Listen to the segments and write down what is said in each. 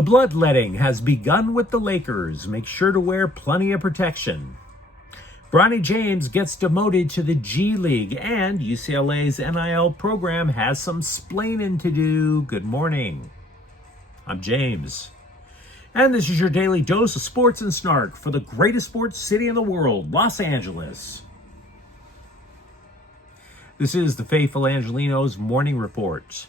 The bloodletting has begun with the Lakers. Make sure to wear plenty of protection. Bronny James gets demoted to the G League, and UCLA's NIL program has some splaining to do. Good morning. I'm James. And this is your daily dose of sports and snark for the greatest sports city in the world, Los Angeles. This is the faithful Angelenos morning report.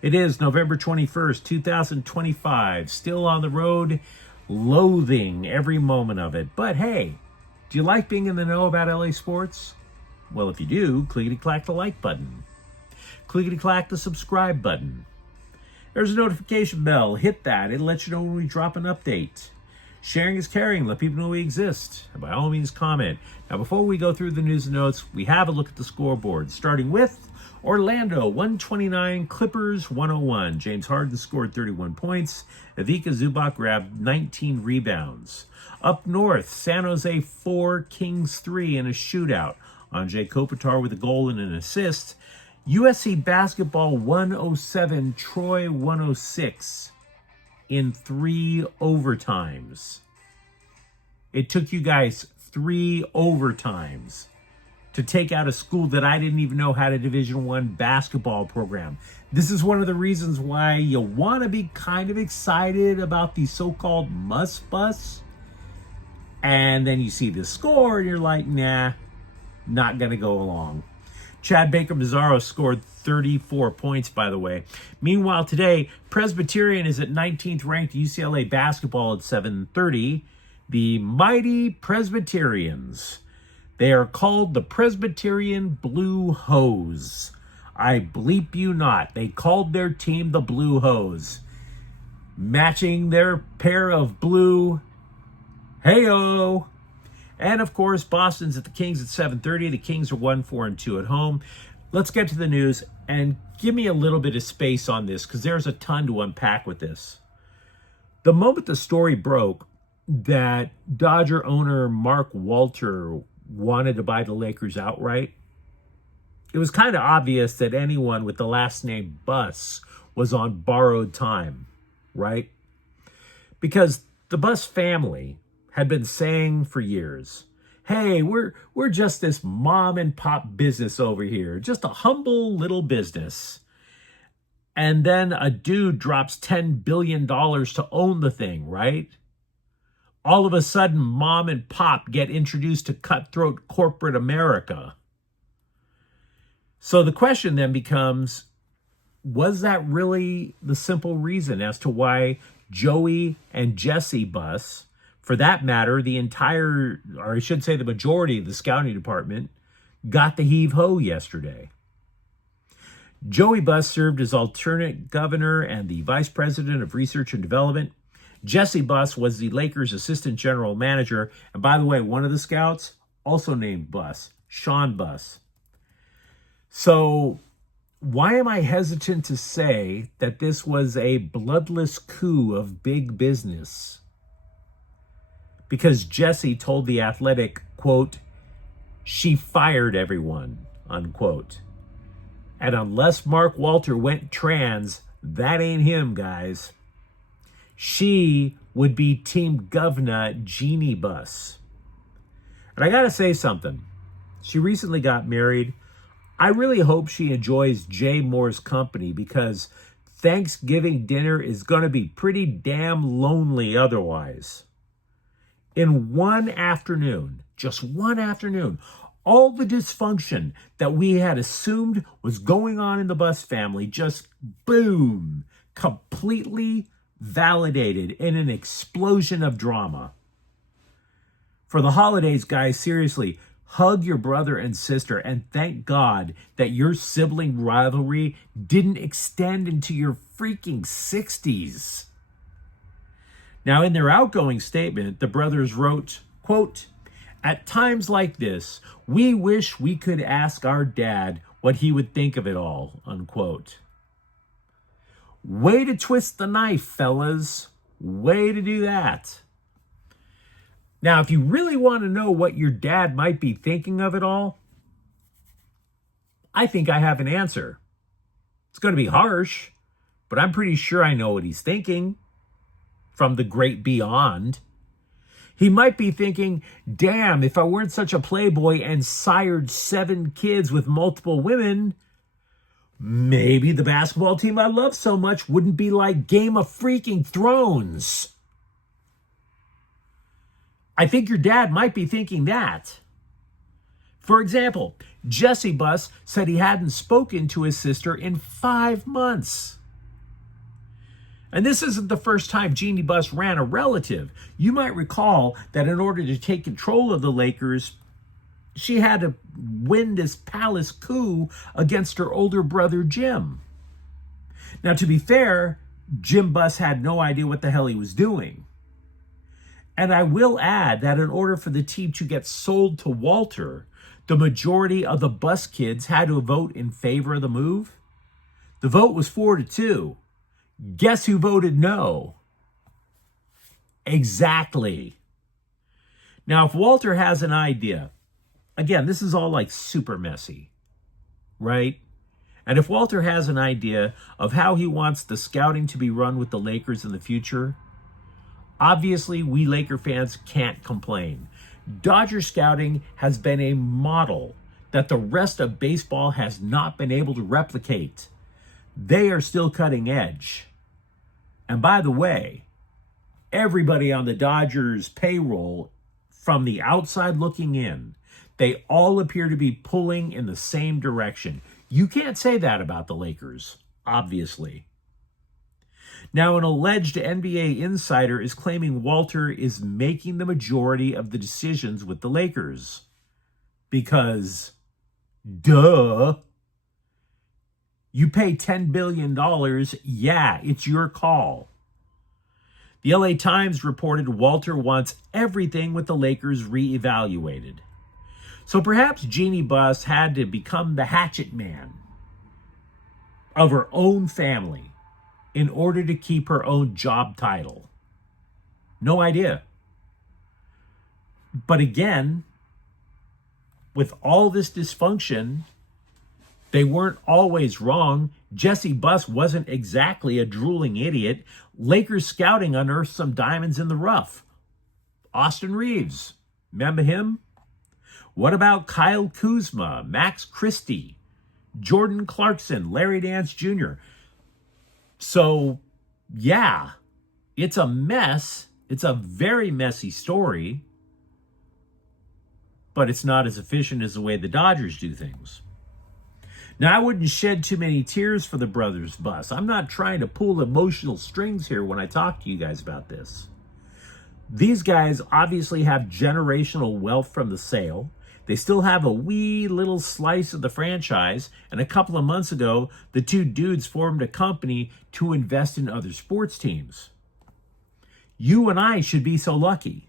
It is November 21st, 2025. Still on the road, loathing every moment of it. But hey, do you like being in the know about LA sports? Well, if you do, clickety-clack the like button. Clickety-clack the subscribe button. There's a notification bell. Hit that. It'll let you know when we drop an update. Sharing is caring. Let people know we exist. And by all means, comment. Now, before we go through the news and notes, we have a look at the scoreboard, starting with Orlando 129, Clippers 101. James Harden scored 31 points. Ivica Zubac grabbed 19 rebounds. Up north, San Jose 4, Kings 3 in a shootout. Anze Kopitar with a goal and an assist. USC basketball 107, Troy 106 in 3 overtimes. It took you guys 3 overtimes to take out a school that I didn't even know had a Division I basketball program. This is one of the reasons why you want to be kind of excited about the so-called must bus. And then you see the score and you're like, nah, not going to go along. Chad Baker-Mazaro scored 34 points, by the way. Meanwhile, today, Presbyterian is at 19th ranked UCLA basketball at 7:30. The mighty Presbyterians. They are called the Presbyterian Blue Hose. I bleep you not. They called their team the Blue Hose. Matching their pair of blue. Hey-o. And, of course, Boston's at the Kings at 7:30. The Kings are 1-4-2 at home. Let's get to the news and give me a little bit of space on this because there's a ton to unpack with this. The moment the story broke that Dodger owner Mark Walter wanted to buy the Lakers outright, it was kind of obvious that anyone with the last name Buss was on borrowed time, right? Because the Buss family had been saying for years, hey, we're just this mom and pop business over here, just a humble little business. And then a dude drops $10 billion to own the thing, right? All of a sudden, mom and pop get introduced to cutthroat corporate America. So the question then becomes, was that really the simple reason as to why Joey and Jesse Buss, for that matter, the entire, or I should say the majority of the scouting department, got the heave-ho yesterday? Joey Buss served as alternate governor and the vice president of research and development. Jesse Buss was the Lakers' assistant general manager. And by the way, one of the scouts, also named Buss, Sean Buss. So why am I hesitant to say that this was a bloodless coup of big business? Because Jesse told The Athletic, quote, she fired everyone, unquote. And unless Mark Walter went trans, that ain't him, guys. She would be Team Governor Jeannie Buss. And I got to say something. She recently got married. I really hope she enjoys Jay Moore's company because Thanksgiving dinner is going to be pretty damn lonely otherwise. In one afternoon, just one afternoon, all the dysfunction that we had assumed was going on in the Buss family just, boom, completely validated in an explosion of drama. For the holidays, guys, seriously, hug your brother and sister and thank God that your sibling rivalry didn't extend into your freaking 60s. Now, in their outgoing statement, the brothers wrote, quote, at times like this, we wish we could ask our dad what he would think of it all, unquote. Way to twist the knife, fellas. Way to do that. Now, if you really want to know what your dad might be thinking of it all, I think I have an answer. It's going to be harsh, but I'm pretty sure I know what he's thinking. from the great beyond. He might be thinking, damn, if I weren't such a playboy and sired 7 kids with multiple women, maybe the basketball team I love so much wouldn't be like Game of Freaking Thrones. I think your dad might be thinking that. For example, Jesse Buss said he hadn't spoken to his sister in 5 months. And this isn't the first time Jeannie Buss ran a relative. You might recall that in order to take control of the Lakers, she had to win this palace coup against her older brother, Jim. Now, to be fair, Jim Buss had no idea what the hell he was doing. And I will add that in order for the team to get sold to Walter, the majority of the Buss kids had to vote in favor of the move. The vote was 4-2. Guess who voted no? Exactly. Now, if Walter has an idea, again, this is all like super messy, right? And if Walter has an idea of how he wants the scouting to be run with the Lakers in the future, obviously we Laker fans can't complain. Dodger scouting has been a model that the rest of baseball has not been able to replicate. They are still cutting edge. And by the way, everybody on the Dodgers payroll, from the outside looking in, they all appear to be pulling in the same direction. You can't say that about the Lakers, obviously. Now, an alleged NBA insider is claiming Walter is making the majority of the decisions with the Lakers. Because, duh. You pay $10 billion, yeah, it's your call. The LA Times reported Walter wants everything with the Lakers reevaluated. So perhaps Jeannie Buss had to become the hatchet man of her own family in order to keep her own job title. No idea. But again, with all this dysfunction, they weren't always wrong. Jesse Buss wasn't exactly a drooling idiot. Lakers scouting unearthed some diamonds in the rough. Austin Reeves, remember him? What about Kyle Kuzma, Max Christie, Jordan Clarkson, Larry Nance Jr.? So, yeah, it's a mess. It's a very messy story. But it's not as efficient as the way the Dodgers do things. Now, I wouldn't shed too many tears for the brothers Buss. I'm not trying to pull emotional strings here when I talk to you guys about this. These guys obviously have generational wealth from the sale. They still have a wee little slice of the franchise. And a couple of months ago, the two dudes formed a company to invest in other sports teams. You and I should be so lucky.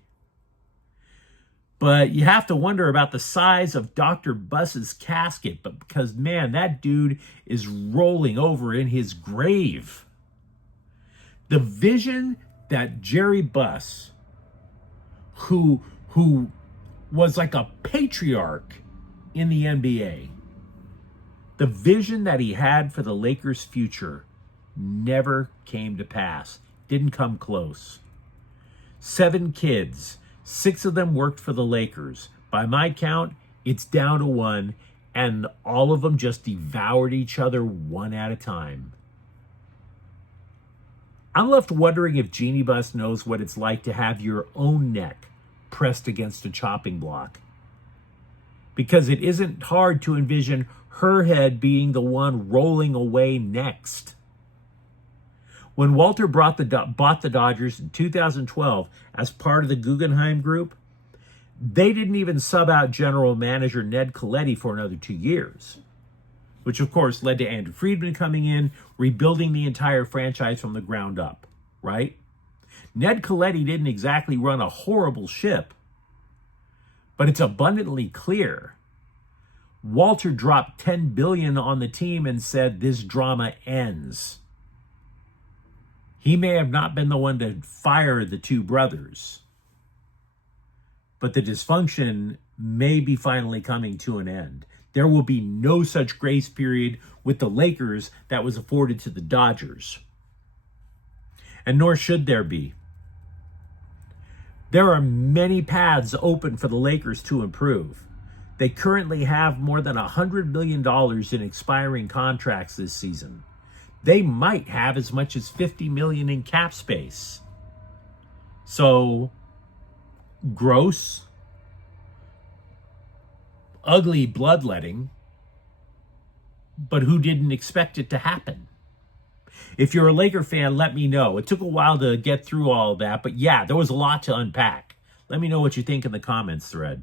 But you have to wonder about the size of Dr. Buss's casket, but because, man, that dude is rolling over in his grave. The vision that Jerry Buss, who was like a patriarch in the NBA, the vision that he had for the Lakers' future never came to pass. Didn't come close. 7 kids. 6 of them worked for the Lakers. By my count, it's down to 1, and all of them just devoured each other one at a time. I'm left wondering if Jeannie Buss knows what it's like to have your own neck pressed against a chopping block. Because it isn't hard to envision her head being the one rolling away next. When Walter bought the Dodgers in 2012 as part of the Guggenheim Group, they didn't even sub out general manager Ned Colletti for another 2 years, which of course led to Andrew Friedman coming in, rebuilding the entire franchise from the ground up, right? Ned Colletti didn't exactly run a horrible ship, but it's abundantly clear Walter dropped $10 billion on the team and said this drama ends. He may have not been the one to fire the 2 brothers, but the dysfunction may be finally coming to an end. There will be no such grace period with the Lakers that was afforded to the Dodgers. And nor should there be. There are many paths open for the Lakers to improve. They currently have more than $100 million in expiring contracts this season. They might have as much as $50 million in cap space. So, gross, ugly bloodletting, but who didn't expect it to happen? If you're a Laker fan, let me know. It took a while to get through all of that, but yeah, there was a lot to unpack. Let me know what you think in the comments thread.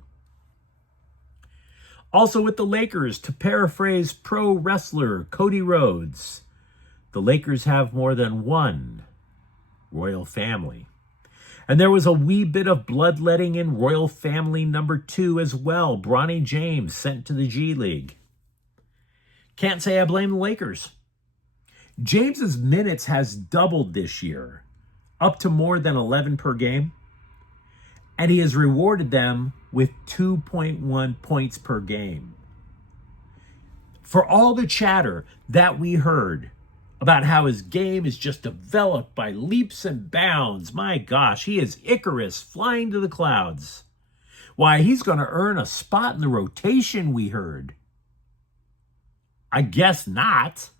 Also with the Lakers, to paraphrase pro wrestler Cody Rhodes, the Lakers have more than one royal family. And there was a wee bit of bloodletting in royal family number 2 as well. Bronny James sent to the G League. Can't say I blame the Lakers. James's minutes has doubled this year, up to more than 11 per game, and he has rewarded them with 2.1 points per game. For all the chatter that we heard about how his game is just developed by leaps and bounds, my gosh, he is Icarus flying to the clouds. Why, he's going to earn a spot in the rotation, we heard. I guess not.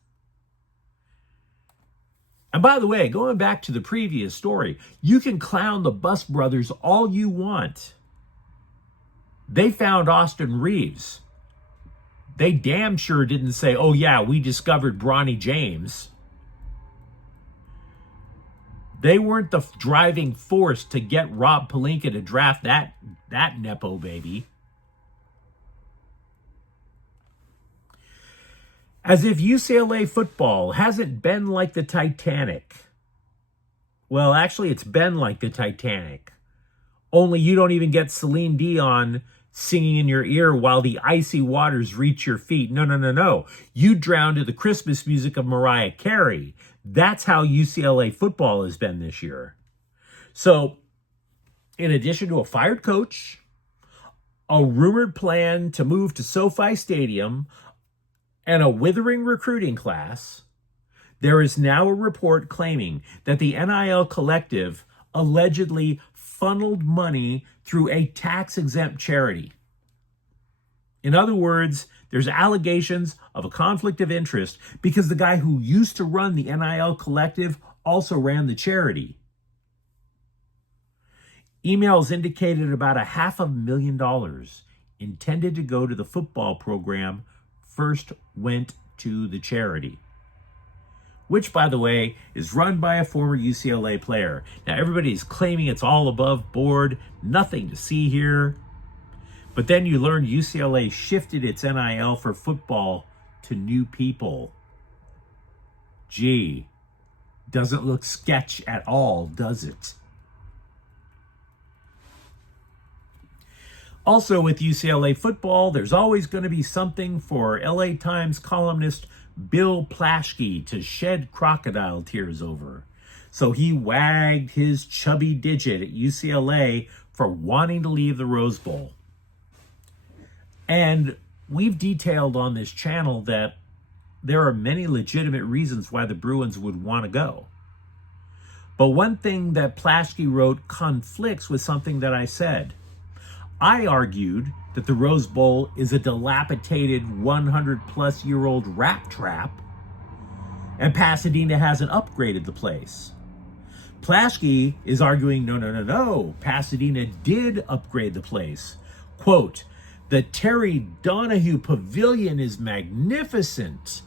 And by the way, going back to the previous story, you can clown the Bus brothers all you want. They found Austin Reeves. They damn sure didn't say, oh yeah, we discovered Bronny James. They weren't the driving force to get Rob Pelinka to draft that Nepo baby. As if UCLA football hasn't been like the Titanic. Well, actually, it's been like the Titanic. Only you don't even get Celine Dion singing in your ear while the icy waters reach your feet. No. You drown to the Christmas music of Mariah Carey. That's how UCLA football has been this year. So, in addition to a fired coach, a rumored plan to move to SoFi Stadium, and a withering recruiting class, there is now a report claiming that the NIL collective allegedly funneled money through a tax-exempt charity. In other words, there's allegations of a conflict of interest because the guy who used to run the NIL collective also ran the charity. Emails indicated about $500,000 intended to go to the football program first went to the charity, which, by the way, is run by a former UCLA player. Now, everybody's claiming it's all above board, nothing to see here. But then you learn UCLA shifted its NIL for football to new people. Gee, doesn't look sketch at all, does it? Also with UCLA football, there's always going to be something for LA Times columnist Bill Plaschke to shed crocodile tears over. So he wagged his chubby digit at UCLA for wanting to leave the Rose Bowl. And we've detailed on this channel that there are many legitimate reasons why the Bruins would want to go. But one thing that Plaschke wrote conflicts with something that I said. I argued that the Rose Bowl is a dilapidated 100-plus-year-old rat trap, and Pasadena hasn't upgraded the place. Plaschke is arguing, no. Pasadena did upgrade the place. Quote, the Terry Donahue Pavilion is magnificent.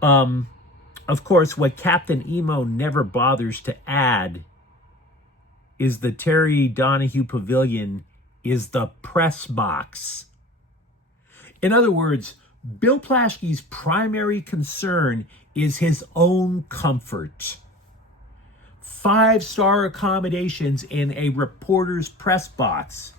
Of course, what Captain Emo never bothers to add is the Terry Donahue Pavilion is the press box. In other words, Bill Plaschke's primary concern is his own comfort. 5-star accommodations in a reporter's press box.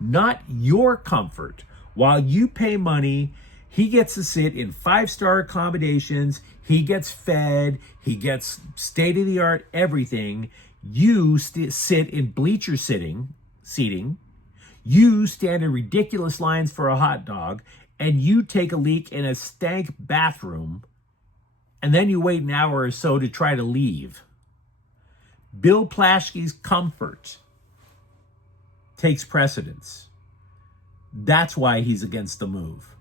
Not your comfort. While you pay money, he gets to sit in 5-star accommodations, he gets fed, he gets state-of-the-art everything. You sit in bleacher seating, you stand in ridiculous lines for a hot dog, and you take a leak in a stank bathroom, and then you wait an hour or so to try to leave. Bill Plaschke's comfort takes precedence. That's why he's against the move.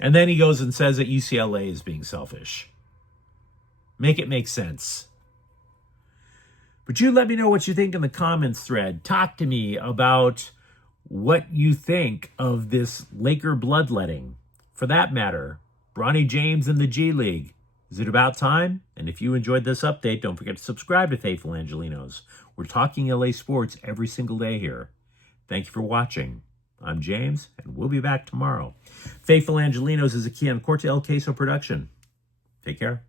And then he goes and says that UCLA is being selfish. Make it make sense. But you let me know what you think in the comments thread. Talk to me about what you think of this Laker bloodletting. For that matter, Bronny James in the G League. Is it about time? And if you enjoyed this update, don't forget to subscribe to Faithful Angelenos. We're talking LA sports every single day here. Thank you for watching. I'm James, and we'll be back tomorrow. Faithful Angelenos is a Kian Corte El Queso production. Take care.